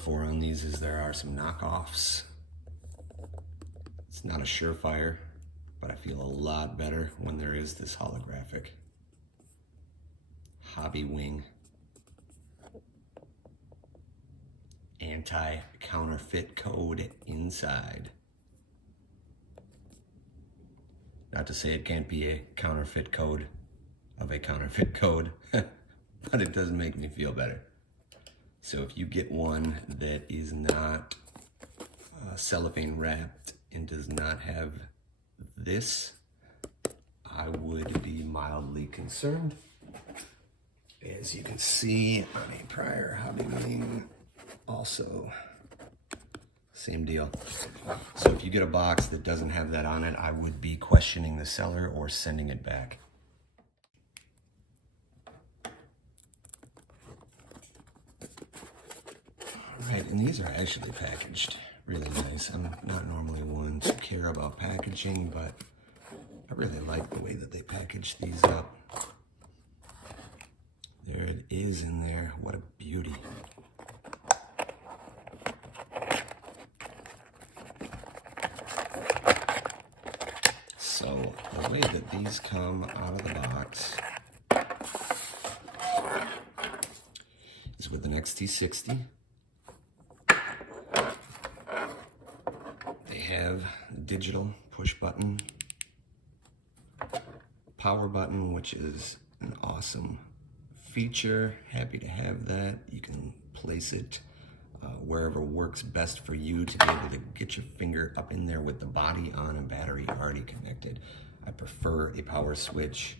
for on these is there are some knockoffs. It's not a surefire, but I feel a lot better when there is this holographic HobbyWing anti-counterfeit code inside. Not to say it can't be a counterfeit code of a counterfeit code, but it does make me feel better. So if you get one that is not cellophane wrapped and does not have this, I would be mildly concerned. As you can see on a prior HobbyWing, also same deal. So if you get a box that doesn't have that on it, I would be questioning the seller or sending it back. Right, and these are actually packaged really nice. I'm not normally one to care about packaging, but I really like the way that they package these up. There it is in there. What a beauty. So the way that these come out of the box is with an XT60. They have digital push button, power button, which is an awesome feature. Happy to have that. You can place it wherever works best for you to be able to get your finger up in there with the body on and battery already connected. I prefer a power switch.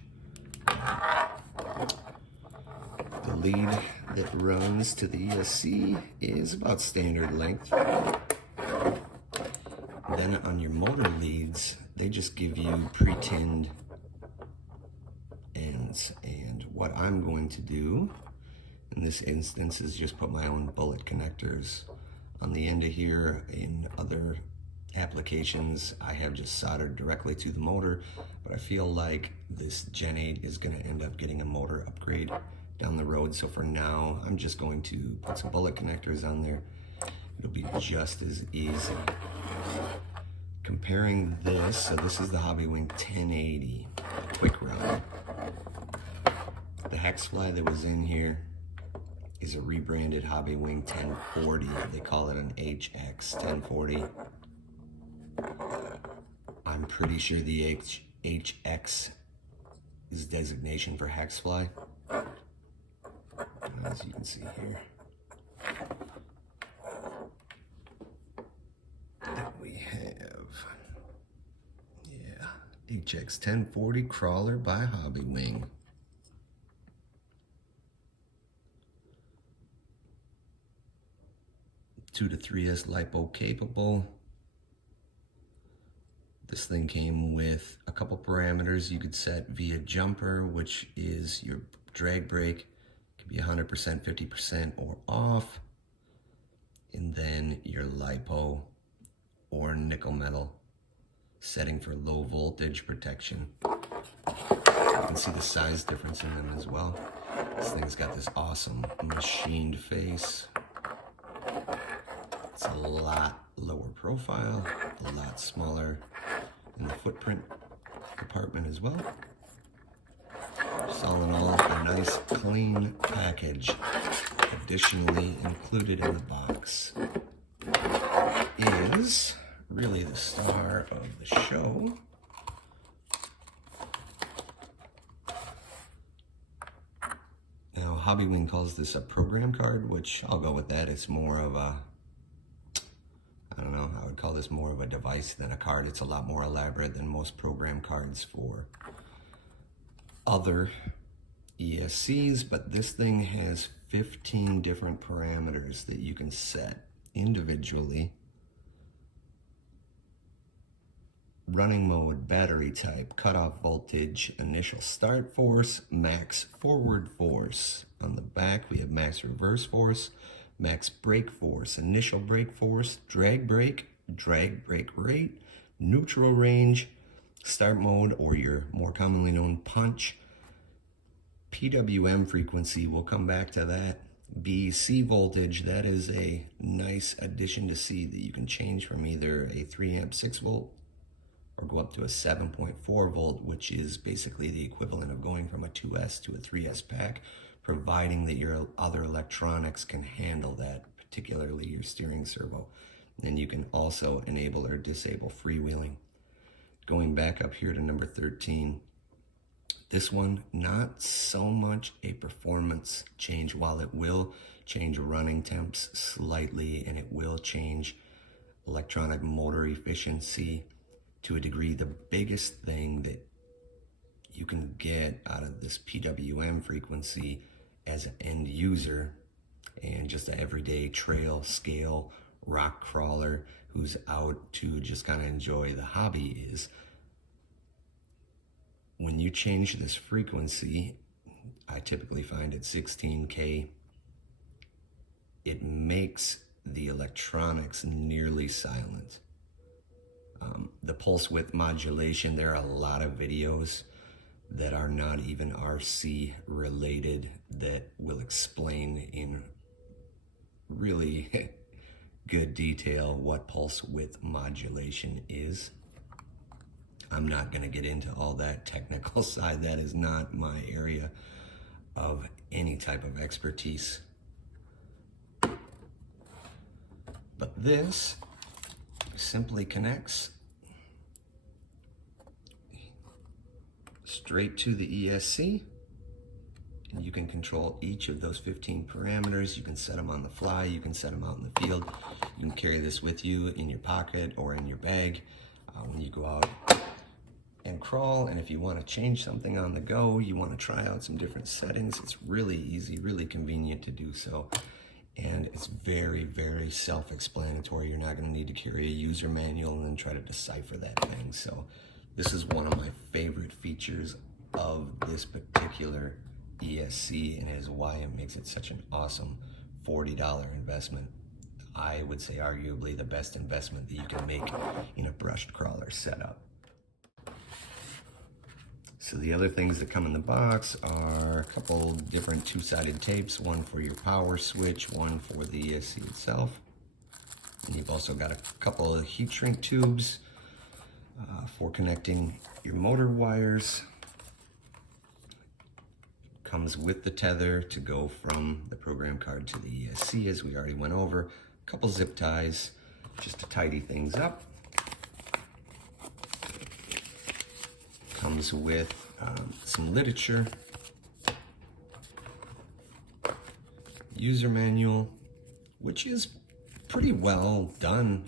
The lead that runs to the ESC is about standard length. Then on your motor leads, they just give you pre-tinned ends. And what I'm going to do in this instance is just put my own bullet connectors on the end of here. In other applications, I have just soldered directly to the motor, but I feel like this Gen 8 is going to end up getting a motor upgrade down the road. So for now, I'm just going to put some bullet connectors on there. It'll be just as easy. Comparing this, so this is the HobbyWing 1080 Quicrun. The hex fly that was in here is a rebranded HobbyWing 1040. They call it an HX 1040. I'm pretty sure the HX is designation for hex fly. As you can see here, we have, HX 1040 crawler by HobbyWing. 2 to 3S lipo capable. This thing came with a couple parameters you could set via jumper, which is your drag brake. It can be 100%, 50%, or off. And then your lipo or nickel metal setting for low voltage protection. You can see the size difference in them as well. This thing's got this awesome machined face. It's a lot lower profile, a lot smaller in the footprint department as well. Just all in all, a nice clean package. Additionally included in the box is really the star of the show. Now, HobbyWing calls this a program card, which I'll go with that. It's more of a, I don't know, I would call this more of a device than a card. It's a lot more elaborate than most program cards for other ESCs, but this thing has 15 different parameters that you can set individually. Running mode, battery type, cutoff voltage, initial start force, max forward force. On the back, we have max reverse force, max brake force, initial brake force, drag brake rate, neutral range, start mode, or your more commonly known punch, Pwm frequency, we'll come back to that, B, C voltage. That is a nice addition to C, that you can change from either a 3 amp 6 volt or go up to a 7.4 volt, which is basically the equivalent of going from a 2S to a 3S pack, providing that your other electronics can handle that, particularly your steering servo. And you can also enable or disable freewheeling. Going back up here to number 13, this one, not so much a performance change, while it will change running temps slightly and it will change electronic motor efficiency to a degree. The biggest thing that you can get out of this Pwm frequency as an end user and just an everyday trail, scale, rock crawler who's out to just kind of enjoy the hobby is, when you change this frequency, I typically find at 16K, it makes the electronics nearly silent. The pulse width modulation, there are a lot of videos that are not even RC related that will explain in really good detail what pulse width modulation is. I'm not going to get into all that technical side. That is not my area of any type of expertise. But this simply connects straight to the ESC. And you can control each of those 15 parameters. You can set them on the fly. You can set them out in the field. You can carry this with you in your pocket or in your bag when you go out and crawl. And if you want to change something on the go, you want to try out some different settings, it's really easy, really convenient to do so. And it's very, very self-explanatory. You're not going to need to carry a user manual and then try to decipher that thing. So this is one of my favorite features of this particular ESC, and is why it makes it such an awesome $40 investment. I would say arguably the best investment that you can make in a brushed crawler setup. So the other things that come in the box are a couple different two-sided tapes, one for your power switch, one for the ESC itself. And you've also got a couple of heat shrink tubes for connecting your motor wires. Comes with the tether to go from the program card to the ESC, as we already went over. A couple zip ties just to tidy things up. Comes with some literature, user manual, which is pretty well done.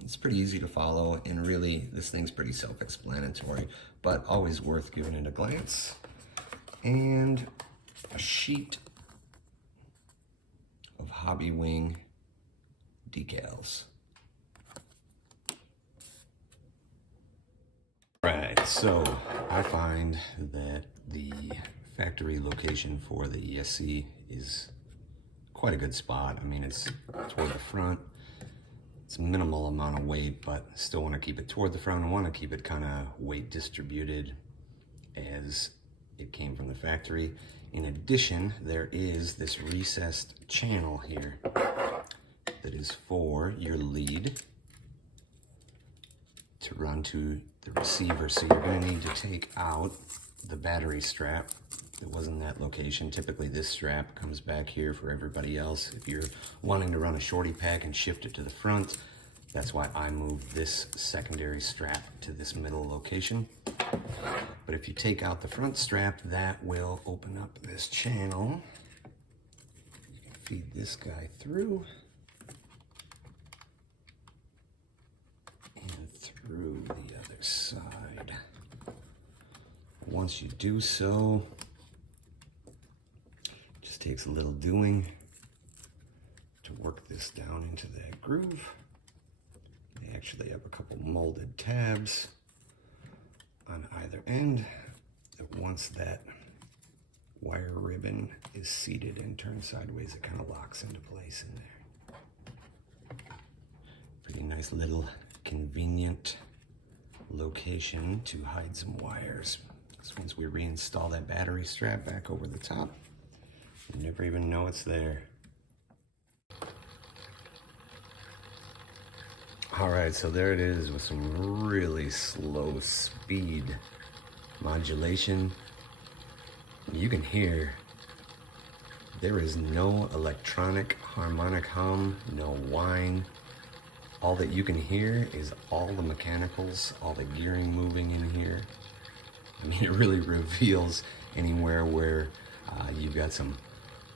It's pretty easy to follow, and really this thing's pretty self-explanatory, but always worth giving it a glance. And a sheet of HobbyWing decals. Right, so I find that the factory location for the ESC is quite a good spot. I mean, it's toward the front. It's a minimal amount of weight, but still want to keep it toward the front. I want to keep it kind of weight distributed as it came from the factory. In addition, there is this recessed channel here that is for your lead to run to the receiver. So you're going to need to take out the battery strap that was in that location. Typically this strap comes back here for everybody else. If you're wanting to run a shorty pack and shift it to the front, that's why I moved this secondary strap to this middle location. But if you take out the front strap, that will open up this channel. You can feed this guy through and through the other side. Once you do so, it just takes a little doing to work this down into that groove. They actually have a couple molded tabs on either end that once that wire ribbon is seated and turned sideways, it kind of locks into place in there. Pretty nice little convenient location to hide some wires. So once we reinstall that battery strap back over the top, you never even know it's there. All right, so there it is with some really slow speed modulation. You can hear there is no electronic harmonic hum, no whine. All that you can hear is all the mechanicals, all the gearing moving in here. I mean, it really reveals anywhere where you've got some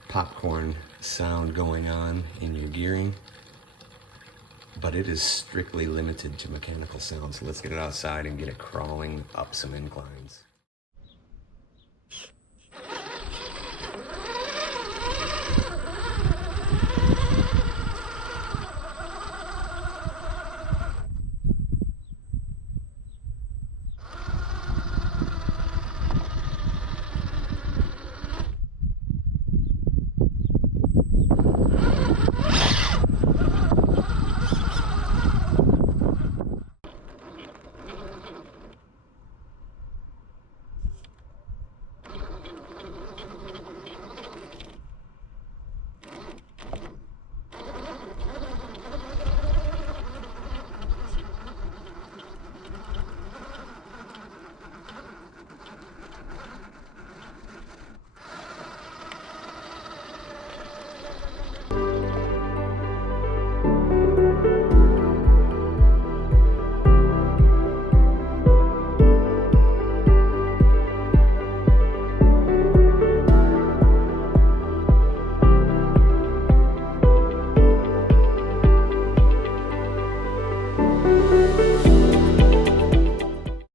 popcorn sound going on in your gearing, but it is strictly limited to mechanical sound. So let's get it outside and get it crawling up some inclines.